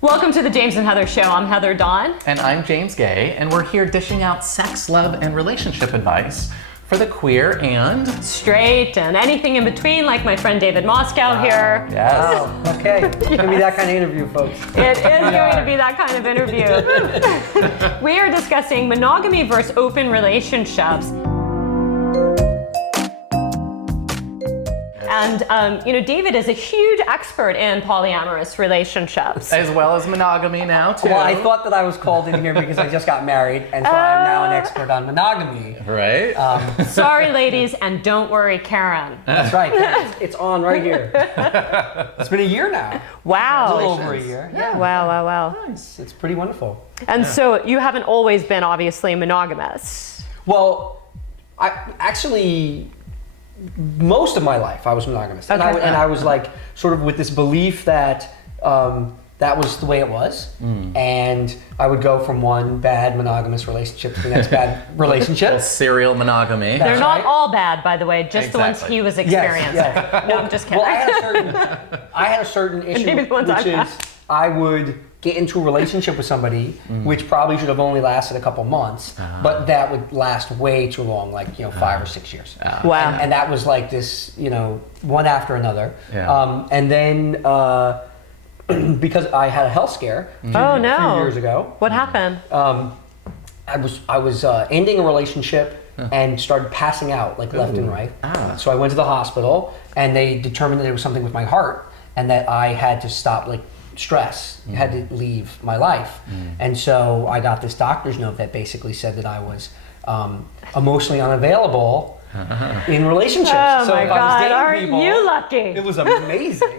Welcome to the James and Heather Show. I'm Heather Dawn. And I'm James Guay, and we're here dishing out sex, love, and relationship advice for the queer and straight and anything in between, like my friend David Moscow here. Yes. Wow. Okay. It's going to be that kind of interview, folks. It is going to be that kind of interview. We are discussing monogamy versus open relationships. And, David is a huge expert in polyamorous relationships. As well as monogamy now, too. Well, I thought that I was called in here because I just got married, and so I'm now an expert on monogamy. Right? Sorry, ladies, and don't worry, Karen. That's right. It's on right here. It's been a year now. Wow. A little over a year. Yeah. Wow. Nice. It's pretty wonderful. And so you haven't always been, obviously, monogamous. Well, I actually... most of my life I was monogamous, and I was like sort of with this belief that that was the way it was, and I would go from one bad monogamous relationship to the next bad relationship. Well, serial monogamy. They're That's not right. all bad, by the way, just the ones Exactly. he was experiencing. Yes. No, I'm just kidding. Well, I had a certain issue, Maybe the ones which I've is I would get into a relationship with somebody, which probably should have only lasted a couple months, but that would last way too long, like 5 or 6 years. Wow. And that was like this, one after another. Yeah. And then because I had a health scare Oh, no. a few years ago, What happened? I was ending a relationship and started passing out like left and right. So I went to the hospital, and they determined that there was something with my heart, and that I had to stop stress, had to leave my life. And so I got this doctor's note that basically said that I was emotionally unavailable in relationships. Oh so my if I was God, dating aren't people, you lucky? it was amazing.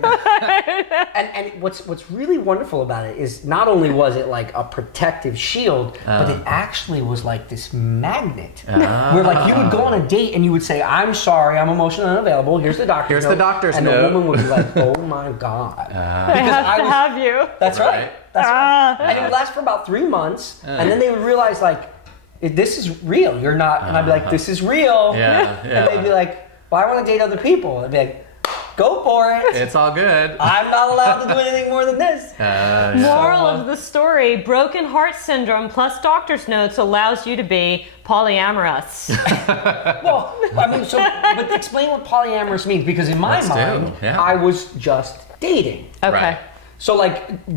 and what's really wonderful about it is not only was it like a protective shield, but it actually was like this magnet where like you would go on a date and you would say, "I'm sorry, I'm emotionally unavailable. Here's the doctor's note." Here's the doctor's and note. the woman would be like, "Oh my God." I have to have you. That's right. Right. That's right. And it would last for about 3 months, and then they would realize this is real. You're not, and I'd be like, "This is real." Yeah. And they'd be like, "Well, I want to date other people." I'd be like, "Go for it. It's all good. I'm not allowed to do anything more than this." Moral of the story, broken heart syndrome plus doctor's notes allows you to be polyamorous. Well, I mean, but explain what polyamorous means, because in my Let's do, mind, yeah. I was just dating. Okay. Right. So,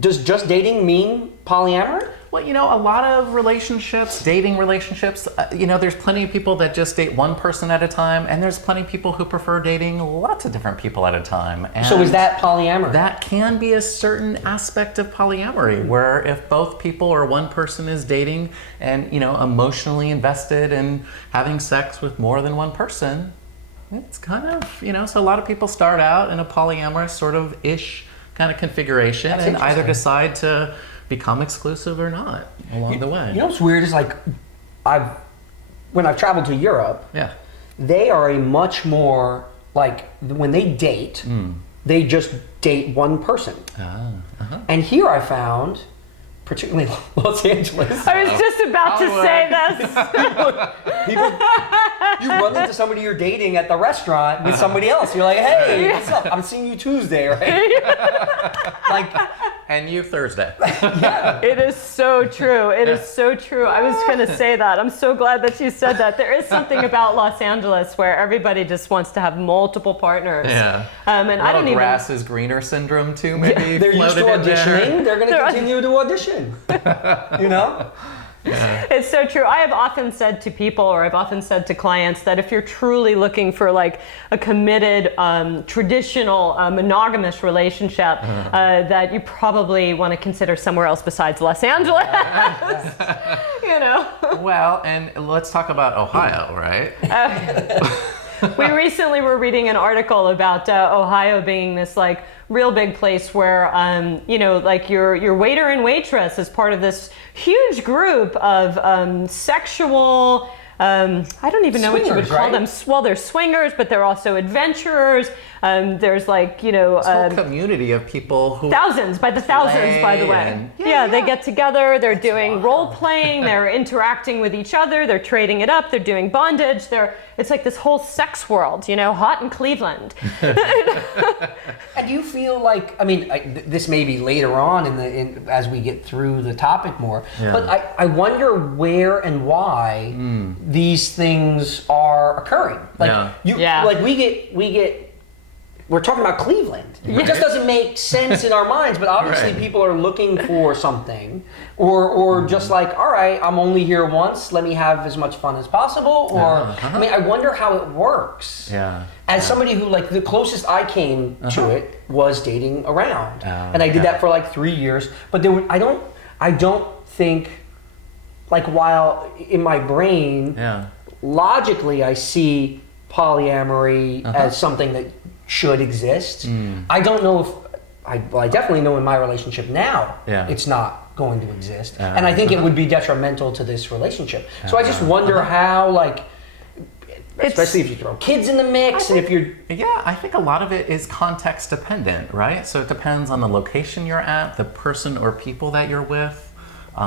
does just dating mean polyamory? Well, a lot of relationships, dating relationships, there's plenty of people that just date one person at a time, and there's plenty of people who prefer dating lots of different people at a time. And So is that polyamory? that can be a certain aspect of polyamory, where if both people or one person is dating and, emotionally invested in having sex with more than one person, it's kind of, so a lot of people start out in a polyamorous sort of ish kind of configuration. That's and either interesting. decide to become exclusive or not along the way. You know what's weird is when I've traveled to Europe, Yeah. they are a much more when they date, they just date one person. And here I found, particularly Los Angeles, I was just about to say this. people, you run into somebody you're dating at the restaurant with somebody else. You're like, "Hey, what's up? I'm seeing you Tuesday, right?" And you Thursday. It is so true. It is so true. I was going to say that. I'm so glad that you said that. There is something about Los Angeles where everybody just wants to have multiple partners. Yeah. And I don't even... grass is greener syndrome too, maybe. They're used to floated in there. auditioning. They're going to continue to audition. It's so true. I have often said to people, or I've often said to clients, that if you're truly looking for a committed, traditional, monogamous relationship, that you probably want to consider somewhere else besides Los Angeles. Well, and let's talk about Ohio, right? We recently were reading an article about Ohio being this real big place where your waiter and waitress is part of this huge group of sexual I don't even know what you would Swingers, call right? them. Well, they're swingers, but they're also adventurers. There's like, This whole community of people who thousands, by the thousands, by the way. and- They get together, they're doing role playing, they're interacting with each other, they're trading it up, they're doing bondage, it's like this whole sex world, hot in Cleveland. And do you feel like, I mean, this may be later on as we get through the topic more, but I wonder where and why these things are occurring. Like we're talking about Cleveland. It just doesn't make sense in our minds, but obviously people are looking for something, or just like, all right, I'm only here once, let me have as much fun as possible, or I mean, I wonder how it works. Yeah. As somebody who, like, the closest I came to it was dating around, and I did that for like 3 years. But I don't think, like, while in my brain, logically I see polyamory as something that should exist. I don't know if I definitely know in my relationship now it's not going to exist, and I think it would be detrimental to this relationship. So I just wonder how, like, especially if you throw kids in the mix, and if you're... Yeah, I think a lot of it is context dependent, right? So it depends on the location you're at, the person or people that you're with.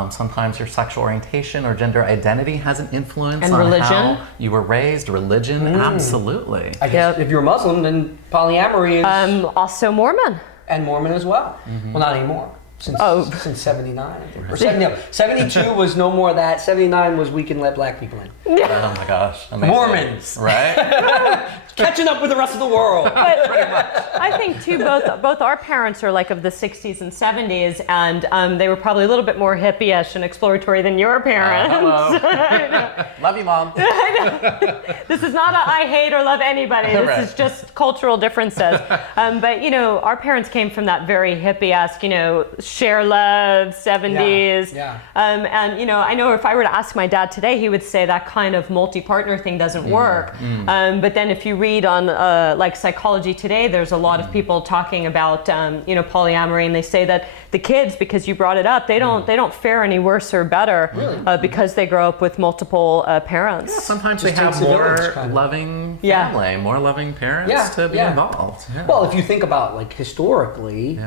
Sometimes your sexual orientation or gender identity has an influence on religion. how you were raised. Religion, absolutely. I guess if you're Muslim, then polyamory is... Also Mormon. And Mormon as well. Well, not anymore. Since 79. Or 72 was no more of that. 79 was we can let black people in. Oh my gosh. Amazing. Mormons. Right? Catching up with the rest of the world. But I think too, both our parents are like of the 60s and 70s, and they were probably a little bit more hippie-ish and exploratory than your parents. Hello. Love you, Mom. This is not a I hate or love anybody. This is just cultural differences. But our parents came from that very hippie-esque, share love, 70s. And I know if I were to ask my dad today, he would say that kind of multi-partner thing doesn't work. But then if you read on like Psychology Today, there's a lot of people talking about polyamory, and they say that the kids, because you brought it up, they don't fare any worse or better because they grow up with multiple parents. Yeah, sometimes they have more loving family, more loving parents to be involved. Yeah. Well, if you think about, like, historically,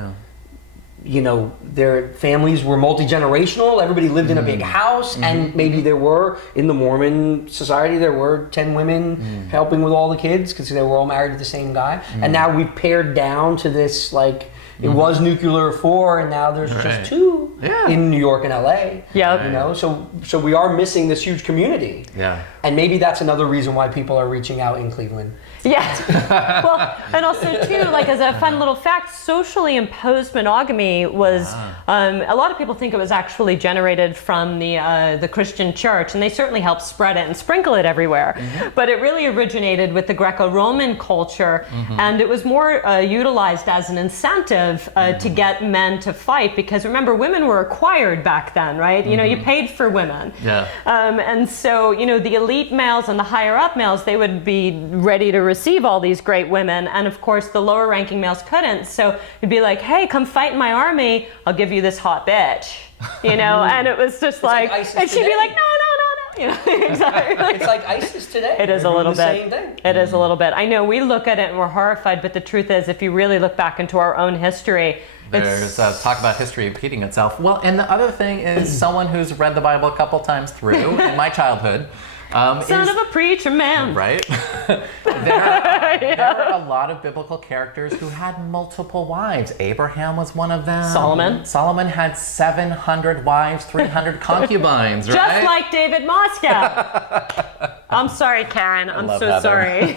their families were multi-generational. Everybody lived in a big house, and maybe there were, in the Mormon society, there were 10 women helping with all the kids because they were all married to the same guy. And now we've pared down to this, like, it was nuclear 4, and now there's just 2 in New York and LA. Yeah. So we are missing this huge community. Yeah. And maybe that's another reason why people are reaching out in Cleveland. Yeah. Well, and also too, like, as a fun little fact, socially imposed monogamy was a lot of people think it was actually generated from the Christian church, and they certainly helped spread it and sprinkle it everywhere. But it really originated with the Greco-Roman culture, and it was more utilized as an incentive to get men to fight, because remember, women were acquired back then, right? You paid for women. Yeah. And so the elite males and the higher up males, they would be ready to receive all these great women, and of course the lower ranking males couldn't. So it'd be like, hey, come fight in my army, I'll give you this hot bitch, and it was just like and she'd be like, no, exactly. It's like ISIS today. It is a little bit. Same thing. It is a little bit. I know we look at it and we're horrified, but the truth is, if you really look back into our own history, there's talk about history repeating itself. Well, and the other thing is, someone who's read the Bible a couple times through in my childhood. Son of a preacher man. Right? There are a lot of biblical characters who had multiple wives. Abraham was one of them. Solomon had 700 wives, 300 concubines, right? Just like David Moscow. I'm sorry, Karen. I'm so Heather. sorry.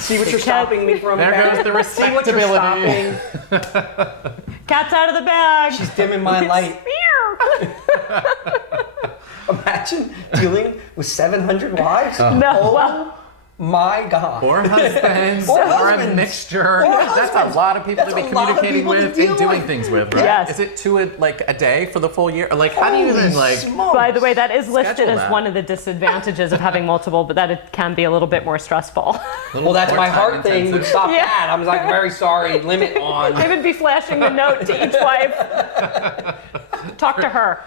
See what you're stopping me from? There goes the respectability. Cat's out of the bag. She's dimming my light. Imagine dealing with 700 wives. No. My God. Or husbands. Or a mixture. That's a lot of people to be communicating with and doing things with, right? Yes. Is it 2 a day for the full year? Or like, how do you even smokes. By the way, that is listed schedule as that? one of the disadvantages of having multiple, but that it can be a little bit more stressful. Well, that's my heart thing would stop Yeah. that. I was like, very sorry, limit on. They would be flashing the note to each wife. Talk to her.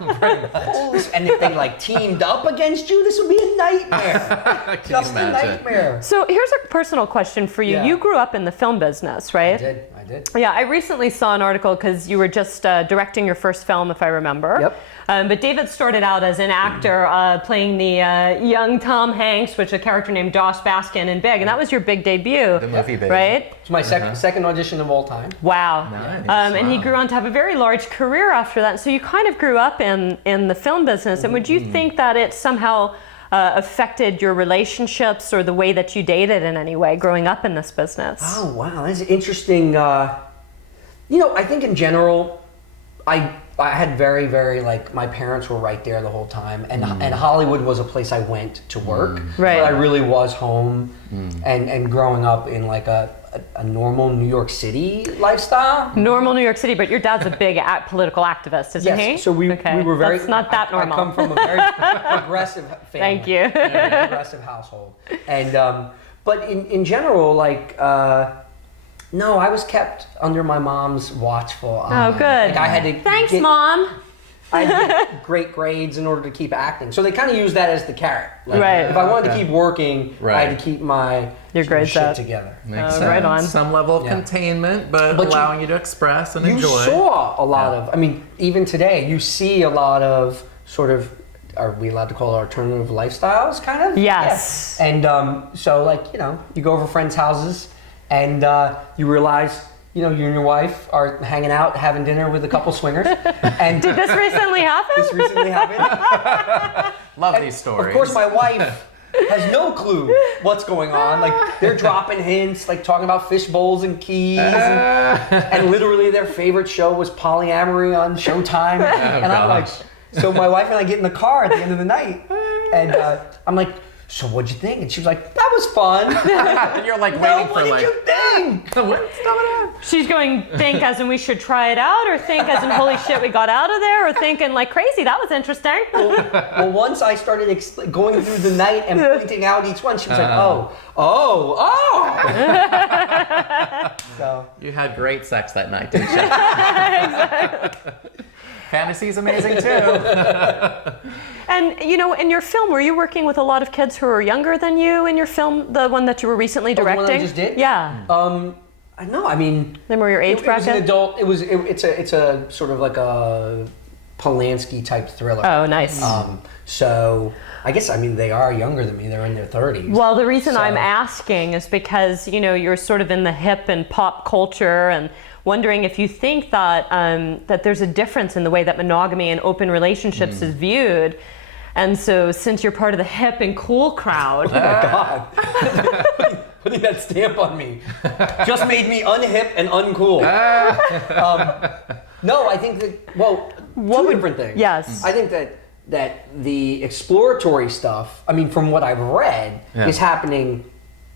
And if they like teamed up against you, this would be a nightmare. Just a nightmare. So here's a personal question for you. Yeah. You grew up in the film business, right? I did. Yeah, I recently saw an article because you were just directing your first film, if I remember. Yep. But David started out as an actor playing the young Tom Hanks, which is a character named Josh Baskin in Big, and that was your big debut. The movie Big. Right? It's my second audition of all time. Wow. Nice. And he grew on to have a very large career after that. So you kind of grew up in the film business. And would you think that it somehow affected your relationships or the way that you dated in any way growing up in this business? Oh, wow. That's interesting. You know, I think in general, I had very, very, like, my parents were right there the whole time. And Hollywood was a place I went to work. Right. But I really was home and growing up in, like, a normal New York City lifestyle. Normal New York City, but your dad's a big political activist, isn't he? Yes, so we were very... That's not that normal. I come from a very progressive family. Thank you. Very progressive household. And, but in general, like, no, I was kept under my mom's watchful eye. Oh, good. Like I had to Thanks, Mom. I had to get great grades in order to keep acting. So they kind of used that as the carrot. Like, Right. If I wanted to keep working, I had to keep my Your grades shit up. together. Makes sense. Right on. Some level of containment, but allowing you to express and You enjoy. saw a lot of, I mean, even today, you see a lot of sort of, are we allowed to call it alternative lifestyles, kind of? Yes. Yeah. And so, like, you know, you go over friends' houses and you realize, you know, you and your wife are hanging out, having dinner with a couple swingers. And Did this recently happen? this recently happened. Love these stories. Of course, my wife has no clue what's going on. Like, they're dropping hints, like talking about fish bowls and keys. And literally their favorite show was Polyamory on Showtime. And I'm like, so my wife and I get in the car at the end of the night. And I'm like, so what'd you think? And she was like, that was fun. And you're like waiting for what did you think? what's going on? She's going, think as in we should try it out, or think as in holy shit we got out of there, or thinking like crazy, that was interesting. Well, once I started going through the night and pointing out each one, she was like, oh. So You had great sex that night, didn't you? Exactly. Fantasy's amazing too. And you know, in your film, were you working with a lot of kids who were younger than you in your film, the one that you were recently the directing? one I just did? Yeah. No, I mean, They were your age it was an bracket? adult. It's a sort of like a Polanski type thriller. Oh, nice. So I guess, I mean, they are younger than me. They're in their 30s. Well, the reason I'm asking is because, you know, you're sort of in the hip and pop culture, and wondering if you think that that there's a difference in the way that monogamy and open relationships is viewed. And so since you're part of the hip and cool crowd. Oh my God. Putting that stamp on me just made me unhip and uncool. No, I think that, well, two different things. Yes. I think that the exploratory stuff, I mean, from what I've read, is happening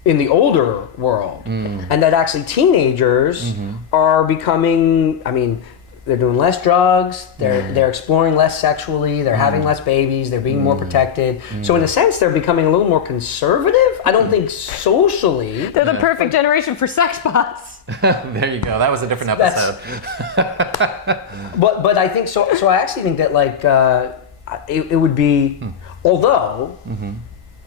in the older world. And that actually teenagers are becoming, I mean, they're doing less drugs, they're exploring less sexually, they're having less babies, they're being more protected. So in a sense, they're becoming a little more conservative. I don't think socially. They're the perfect generation for sex bots. There you go. That was a different episode. But I think so. So I actually think that like it would be, although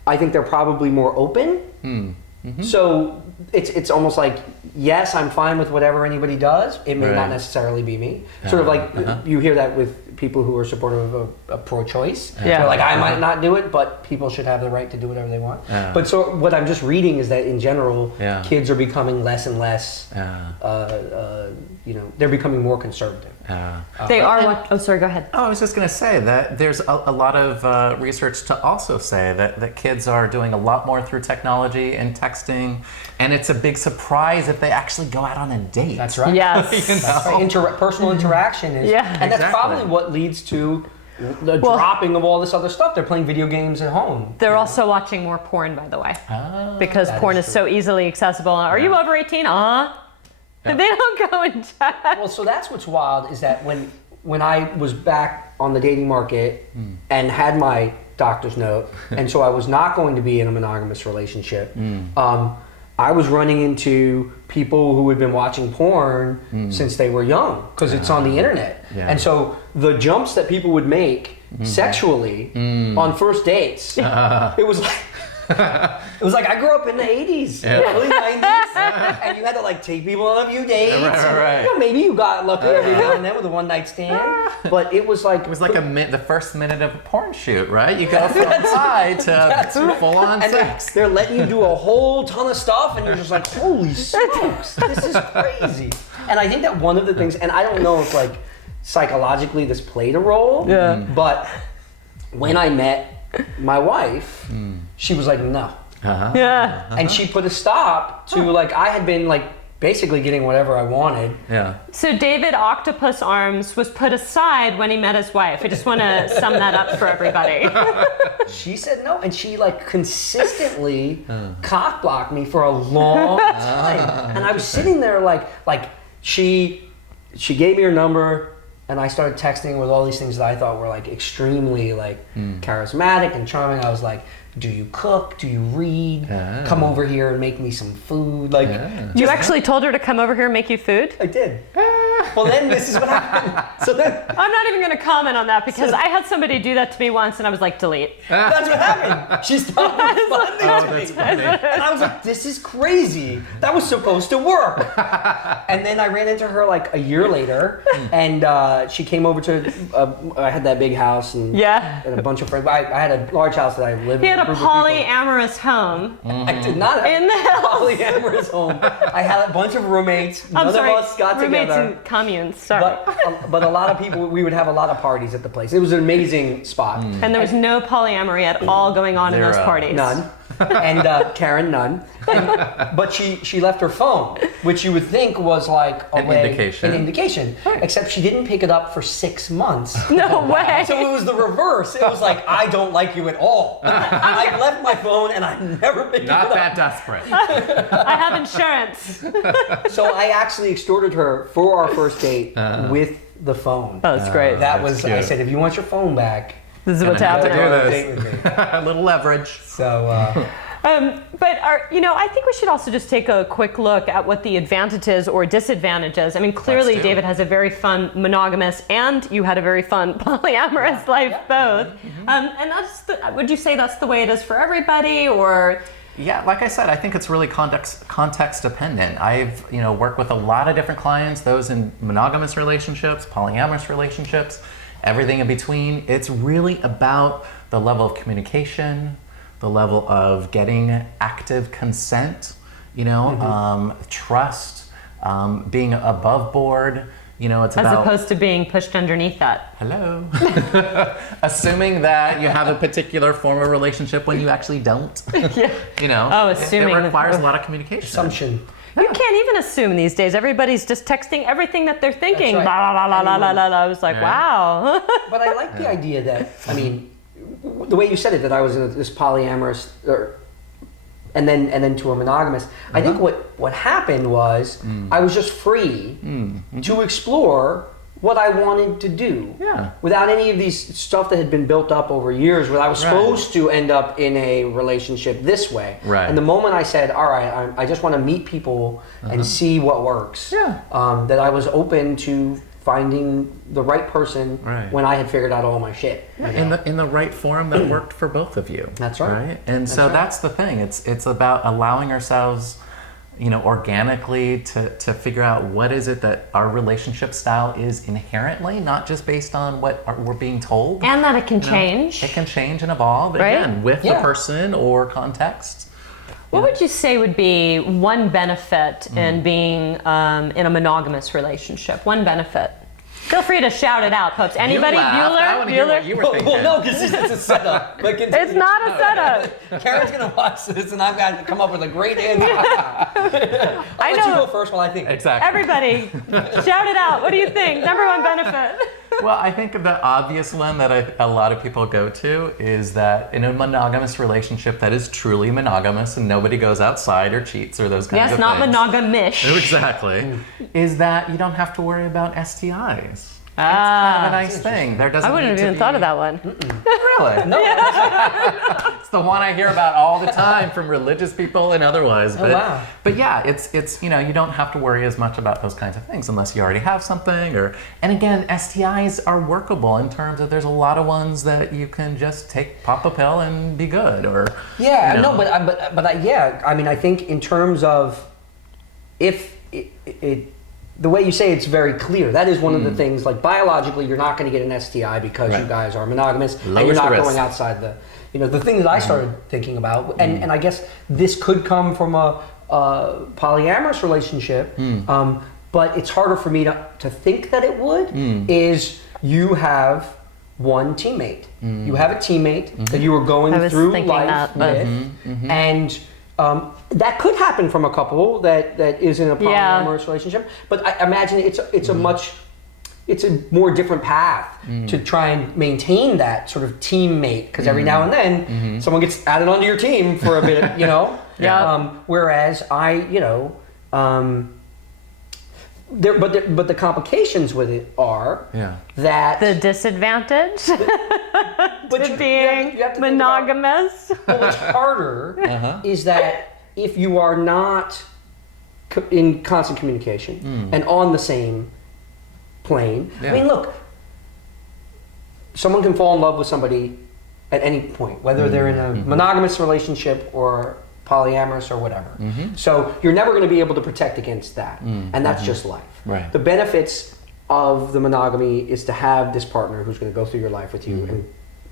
I think they're probably more open. So it's almost like, yes, I'm fine with whatever anybody does. It may not necessarily be me. Sort of like you hear that with people who are supportive of pro-choice. Yeah. They're like, I might not do it, but people should have the right to do whatever they want. But so what I'm just reading is that in general, kids are becoming less and less, you know, they're becoming more conservative. They are. Oh, sorry. Go ahead. Oh, I was just going to say that there's a lot of research to also say that kids are doing a lot more through technology and texting, and it's a big surprise if they actually go out on a date. That's right. Yes. You know? That's right. Personal interaction is, and that's probably what leads to the dropping of all this other stuff. They're playing video games at home. They're also watching more porn, by the way, because porn is so easily accessible. Are you over 18? They don't go and check. Well, so that's what's wild is that when I was back on the dating market and had my doctor's note, and so I was not going to be in a monogamous relationship, I I was running into people who had been watching porn since they were young, because it's on the internet. Yeah. And so the jumps that people would make sexually on first dates, it was like, I grew up in the 80s, early 90s, and you had to like take people on a few dates. Right. You know, maybe you got lucky every now and then with a one night stand, but it was like the first minute of a porn shoot, right? You go from high to full on and sex. they're letting you do a whole ton of stuff, and you're just like, holy smokes, this is crazy. And I think that one of the things, and I don't know if like psychologically this played a role, but when I met my wife, she was like, no. And she put a stop to like, I had been like basically getting whatever I wanted. So David Octopus Arms was put aside when he met his wife. I just want to sum that up for everybody. She said no, and she like consistently cock blocked me for a long time. And I was sitting there like she gave me her number, and I started texting with all these things that I thought were like extremely like charismatic and charming. I was like, do you cook? Do you read? Come over here and make me some food. Like, You actually told her to come over here and make you food? I did. Well, then this is what happened. So then I'm not even going to comment on that because I had somebody do that to me once and I was like, delete. that's what happened. She stopped responding to me. And I was like, this is crazy. That was supposed to work. And then I ran into her like a year later, and she came over to, I had that big house and a bunch of friends. I had a large house that I lived in. He had a polyamorous home. I did not have In the a polyamorous home. I had a bunch of roommates. None of us got roommates together. and communes, sorry. But a lot of people, we would have a lot of parties at the place. It was an amazing spot. And there was no polyamory at all going on in those parties. None. And Karen, none. But she left her phone, which you would think was like an indication. Right. Except she didn't pick it up for 6 months. No way. So it was the reverse. It was like, I don't like you at all. I left my phone and I never picked it up. Not that desperate. I have insurance. So I actually extorted her for our first date with the phone. Oh, that's great. I said, if you want your phone back, This is what's happening. go on a date with me. A little leverage. So, I think we should also just take a quick look at what the advantages or disadvantages. I mean, clearly David has a very fun monogamous and you had a very fun polyamorous life both. And would you say that's the way it is for everybody, or? Yeah, like I said, I think it's really context dependent. I've worked with a lot of different clients, those in monogamous relationships, polyamorous relationships, everything in between. It's really about the level of communication, the level of getting active consent, trust, being above board. It's as about, opposed to being pushed underneath that. Hello. Assuming that you have a particular form of relationship when you actually don't. Assuming. It requires a lot of communication. assumption. You can't even assume these days. Everybody's just texting everything that they're thinking. That's right. Blah, blah, blah, blah, blah, blah. I was like, wow. But I like the idea that, the way you said it, that I was in this polyamorous, and then to a monogamous. I think what happened was I was just free to explore what I wanted to do without any of these stuff that had been built up over years, where I was supposed to end up in a relationship this way. Right. And the moment I said, all right, I just want to meet people and see what works, that I was open to finding the right person when I had figured out all my shit. In the right form that worked for both of you. That's right. And that's the thing. It's about allowing ourselves, organically to figure out what is it that our relationship style is inherently, not just based on what we're being told. And that it can change. It can change and evolve, again, with the person or context. What would you say would be one benefit in being in a monogamous relationship? One benefit. Feel free to shout it out, folks. Anybody? Bueller? What you were thinking. Well, no, because it's a setup. But It's not a setup. Karen's going to watch this, and I've got to come up with a great answer. I'll let you go first while I think. Exactly. Everybody, shout it out. What do you think? Number one benefit. Well, I think the obvious one that a lot of people go to is that in a monogamous relationship that is truly monogamous and nobody goes outside or cheats or those kinds of things. Yes, not monogamish. Exactly. Is that you don't have to worry about STIs. Kind of a nice thing. There doesn't I wouldn't need have to even thought be- of that one. Really? No. It's the one I hear about all the time from religious people and otherwise. But, wow. but yeah, it's you know, you don't have to worry as much about those kinds of things unless you already have something. And again, STIs are workable in terms of there's a lot of ones that you can just pop a pill and be good. Or Yeah, you know. yeah. I mean, I think in terms of if the way you say it's very clear. That is one of the things. Like biologically, you're not going to get an STI because you guys are monogamous, and you're Lowers the not risk. going outside the. You know, the thing that I started thinking about, and I guess this could come from a polyamorous relationship, but it's harder for me to think that it would. Is you have one teammate. You have a teammate that you were going through life with, and that could happen from a couple that is in a polyamorous relationship. But I imagine it's a more different path to try and maintain that sort of teammate, because every now and then someone gets added onto your team for a bit, you know. Whereas but the complications with it are that The disadvantage to being you have to think monogamous. Well, what's harder is that if you are not in constant communication and on the same plane. I mean, look, someone can fall in love with somebody at any point, whether they're in a monogamous relationship or polyamorous or whatever. So you're never going to be able to protect against that, and that's just life. Right. The benefits of the monogamy is to have this partner who's going to go through your life with you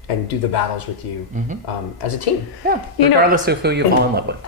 and do the battles with you as a team. Yeah, regardless of who you fall in love with.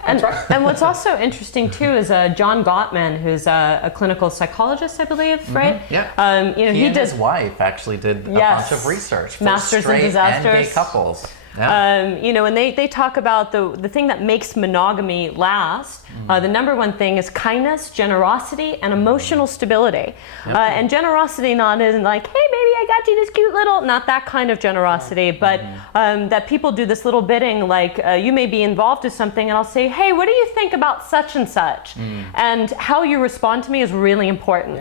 And what's also interesting too is John Gottman, who's a clinical psychologist, I believe, right? Yeah. You know, he and did his wife actually did a bunch of research for Masters in straight and gay Disasters. couples. Yeah. You know, and they talk about the thing that makes monogamy last. The number one thing is kindness, generosity, and emotional stability. And generosity not in like, hey baby, I got you this cute little, not that kind of generosity, but that people do this little bidding, like you may be involved with something and I'll say, hey, what do you think about such and such? And how you respond to me is really important.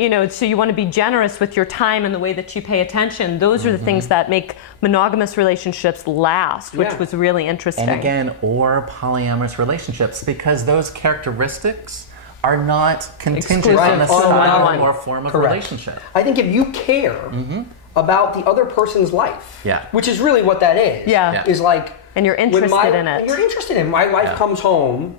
You know, so you want to be generous with your time and the way that you pay attention. Those are the things that make monogamous relationships last, which was really interesting. And again, or polyamorous relationships, because those characteristics are not contingent Exclusive on a to style one. or form of Correct. relationship. I think if you care about the other person's life, Yeah. which is really what that is, Yeah. is like, And you're when interested in it. You're interested in it. My wife comes home,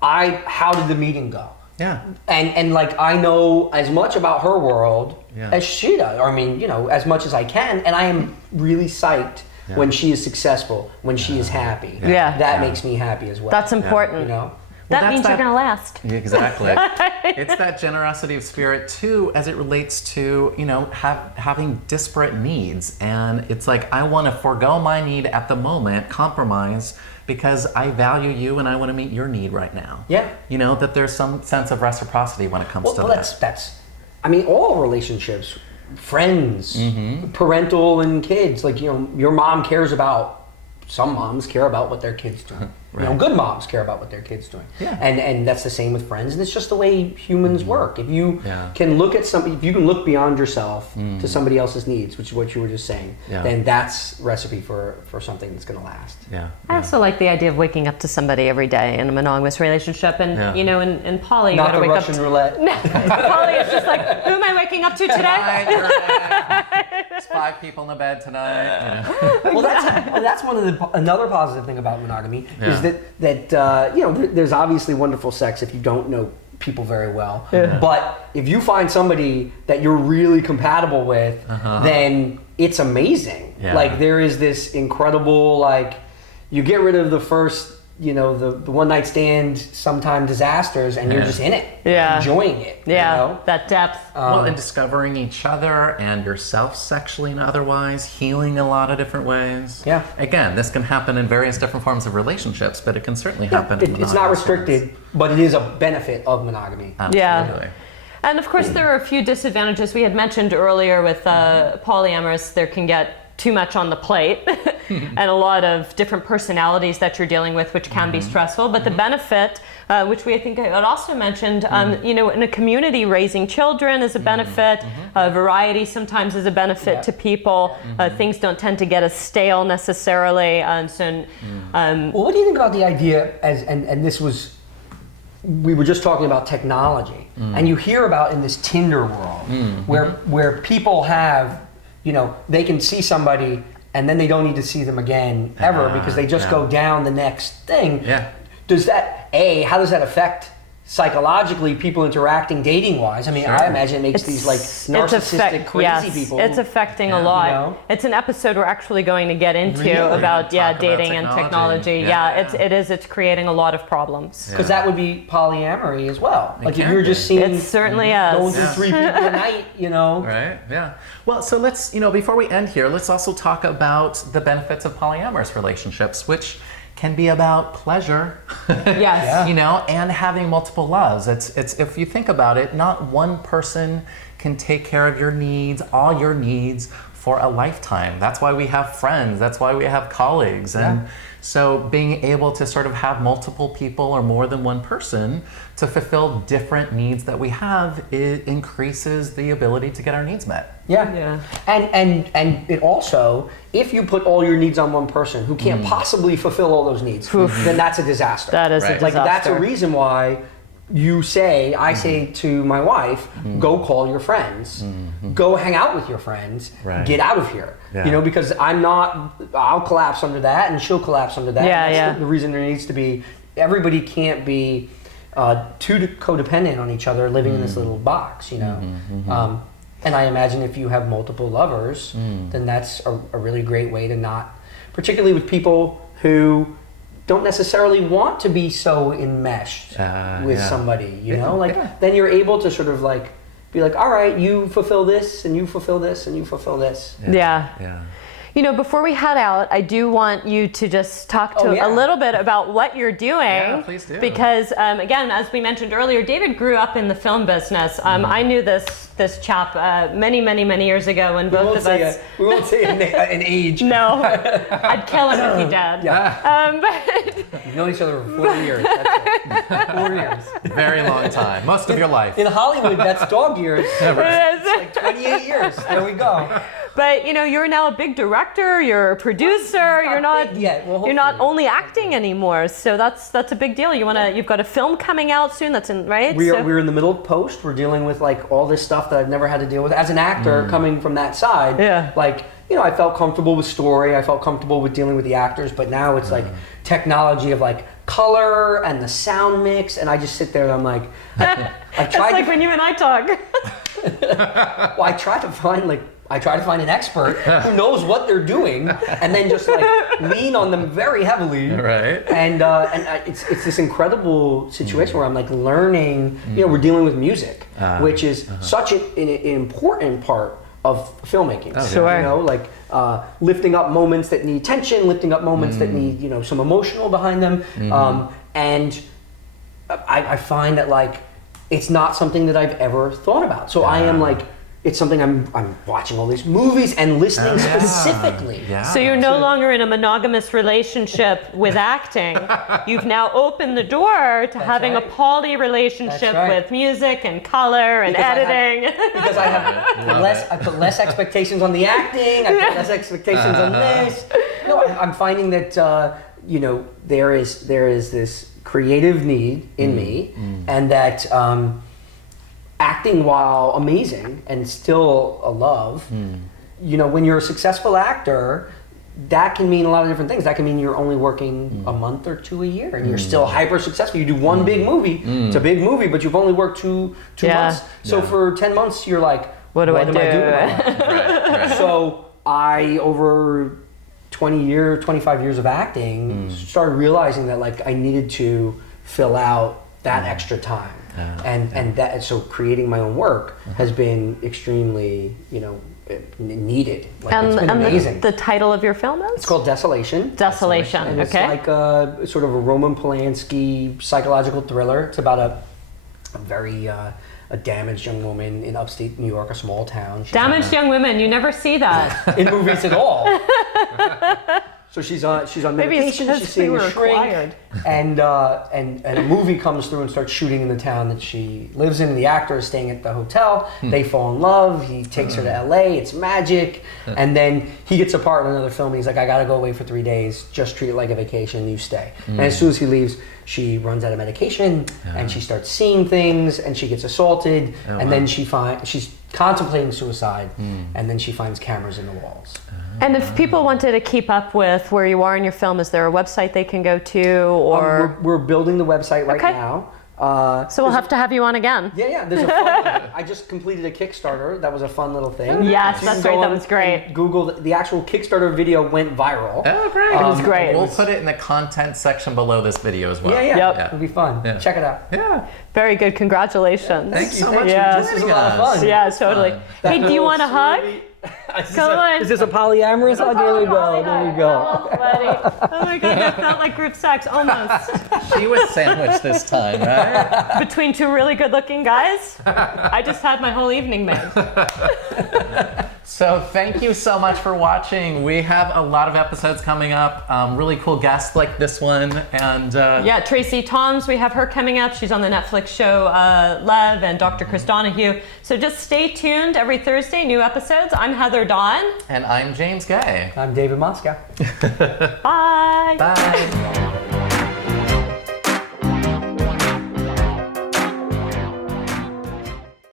how did the meeting go? Yeah. And like I know as much about her world Yeah. as she does. Or I mean, you know, as much as I can, and I am really psyched when she is successful, when she is happy. Yeah. That makes me happy as well. That's important. You know? That that's means you're that- going to last. Exactly. It's that generosity of spirit too, as it relates to, you know, having disparate needs. And it's like, I want to forego my need at the moment, compromise, because I value you and I want to meet your need right now. Yeah. You know, that there's some sense of reciprocity when it comes to Well, that. that's. I mean, all relationships, friends, Mm-hmm. parental and kids. Like, you know, your mom cares about. Some moms care about what their kids doing. You know, good moms care about what their kids doing. Yeah. And that's the same with friends. And it's just the way humans work. If you Yeah. can look at somebody, if you can look beyond yourself to somebody else's needs, which is what you were just saying, Yeah. then that's recipe for something that's going to last. Yeah. I also like the idea of waking up to somebody every day in a monogamous relationship. And, Yeah. you know, in poly, you Not got to the wake Russian up to... roulette. Poly is just like, who am I waking up to today? There's 5 people in the bed tonight. You know. Well, that's another positive thing about monogamy is Yeah. that you know, there's obviously wonderful sex if you don't know people very well. But if you find somebody that you're really compatible with, then it's amazing. Yeah. Like there is this incredible, like you get rid of the first, you know, the one night stand, sometime disasters, and you're just in it, Yeah. enjoying it. Yeah, You know? that depth. Well, and discovering each other and yourself sexually and otherwise, healing a lot of different ways. Yeah. Again, this can happen in various different forms of relationships, but it can certainly happen in It's not monogamous restricted, but it is a benefit of monogamy. ones. Yeah. Absolutely. And of course, there are a few disadvantages. We had mentioned earlier with polyamorous, there can get too much on the plate. and a lot of different personalities that you're dealing with, which can be stressful. But the benefit, which I think I also mentioned, in a community, raising children is a benefit. Variety sometimes is a benefit to people. Things don't tend to get as stale necessarily. Well, what do you think about the idea, and this was, we were just talking about technology, and you hear about in this Tinder world where people have, they can see somebody and then they don't need to see them again ever because they just go down the next thing. Yeah. How does that affect psychologically people interacting dating wise? I mean, I imagine it makes these like narcissistic, crazy people. It's affecting a lot. It's an episode we're actually going to get into about dating and technology. It's creating a lot of problems. Because that would be polyamory as well. Like if you're just seeing, it certainly is. Going through 3 people a night, Right. Yeah. Well, so let's before we end here, let's also talk about the benefits of polyamorous relationships, which can be about pleasure, and having multiple loves. It's if you think about it, not one person can take care of your needs, all your needs for a lifetime. That's why we have friends. That's why we have colleagues. And so being able to sort of have multiple people or more than one person to fulfill different needs that we have, it increases the ability to get our needs met. Yeah. And it also, if you put all your needs on one person who can't possibly fulfill all those needs, then that's a disaster. That is a disaster. Like that's a reason why I say to my wife, go call your friends, go hang out with your friends, get out of here. Because I'll collapse under that and she'll collapse under that. That's the reason there needs to be, everybody can't be too codependent on each other living in this little box, and I imagine if you have multiple lovers, then that's a really great way to not, particularly with people who don't necessarily want to be so enmeshed with somebody, then you're able to sort of like be like, all right, you fulfill this and you fulfill this and you fulfill this. Yeah. Before we head out, I do want you to just talk a little bit about what you're doing. Yeah, please do. Because again, as we mentioned earlier, David grew up in the film business. I knew this chap many years ago when both of us. We won't say an age. No, I'd kill him if he did. But we've known each other for 4 years. That's it. 4 years. Very long time. Most of your life. In Hollywood, that's dog years. It's like 28 years. There we go. But you're now a big director. You're a producer. You're not only acting anymore. So that's a big deal. You've got a film coming out soon. That's in right. We're in the middle of post. We're dealing with like all this stuff that I've never had to deal with as an actor coming from that side. Yeah. Like I felt comfortable with story. I felt comfortable with dealing with the actors. But now it's like technology of like color and the sound mix, and I just sit there and I'm like, It's like when you and I talk. Well, I try to find an expert who knows what they're doing, and then just like lean on them very heavily. Right. And it's this incredible situation where I'm like learning. We're dealing with music, which is such an important part of filmmaking. Sure. Like lifting up moments that need tension, lifting up moments that need some emotional behind them, and I find that like it's not something that I've ever thought about. So I am like. It's something I'm watching all these movies and listening specifically. Yeah. So you're no longer in a monogamous relationship with acting. You've now opened the door to having a poly relationship with music and color and editing. Because I put less expectations on the acting. I put less expectations on this. No, I'm finding that there is this creative need in me, and that. Acting, while amazing and still a love, when you're a successful actor, that can mean a lot of different things. That can mean you're only working a month or 2 a year, and you're still hyper successful. You do one big movie. It's a big movie, but you've only worked two months. So for 10 months, you're like, what do I do with my life? Right. So I, over 25 years of acting, started realizing that like I needed to fill out that extra time. And that, so creating my own work has been extremely, needed. Like, it's been amazing. The title of your film is? It's called Desolation. Desolation. And it's like a sort of a Roman Polanski psychological thriller. It's about a very a damaged young woman in upstate New York, a small town. Damaged young women, you never see that. In movies at all. So she's on Maybe it's medication. because She's seeing we a were shrink, required. and a movie comes through and starts shooting in the town that she lives in. The actor is staying at the hotel. They fall in love. He takes her to LA. It's magic. And then he gets a part in another film. And he's like, I gotta go away for 3 days. Just treat it like a vacation. You stay. And as soon as he leaves, she runs out of medication and she starts seeing things and she gets assaulted. And then she's contemplating suicide. And then she finds cameras in the walls. And if people wanted to keep up with where you are in your film, is there a website they can go to, or? We're building the website right Okay. now. So we'll have to have you on again. Yeah, there's a fun I just completed a Kickstarter. That was a fun little thing. Yes, So you that's can right, go that on was great. and Google the actual Kickstarter video went viral. Oh, great. It was great. We'll put it in the content section below this video as well. Yeah. Yep. It'll be fun. Yeah. Check it out. Yeah. Very good, congratulations. Thanks so Thank much you. Yeah. This for was a joining lot of us. fun. Yeah, totally. Fun. Hey, do you want a hug? Come on. Is this a polyamorous hug? There we go. There we go. Oh, buddy. Oh my God, that felt like group sex, almost. She was sandwiched this time, right? Between two really good-looking guys, I just had my whole evening made. So thank you so much for watching. We have a lot of episodes coming up, really cool guests like this one, and Yeah, Tracy Toms, we have her coming up. She's on the Netflix show Lev, and Dr. Chris Donahue. So just stay tuned every Thursday, new episodes. I'm Heather Dawn. and I'm James Guay. I'm David Moscow. Bye. Bye.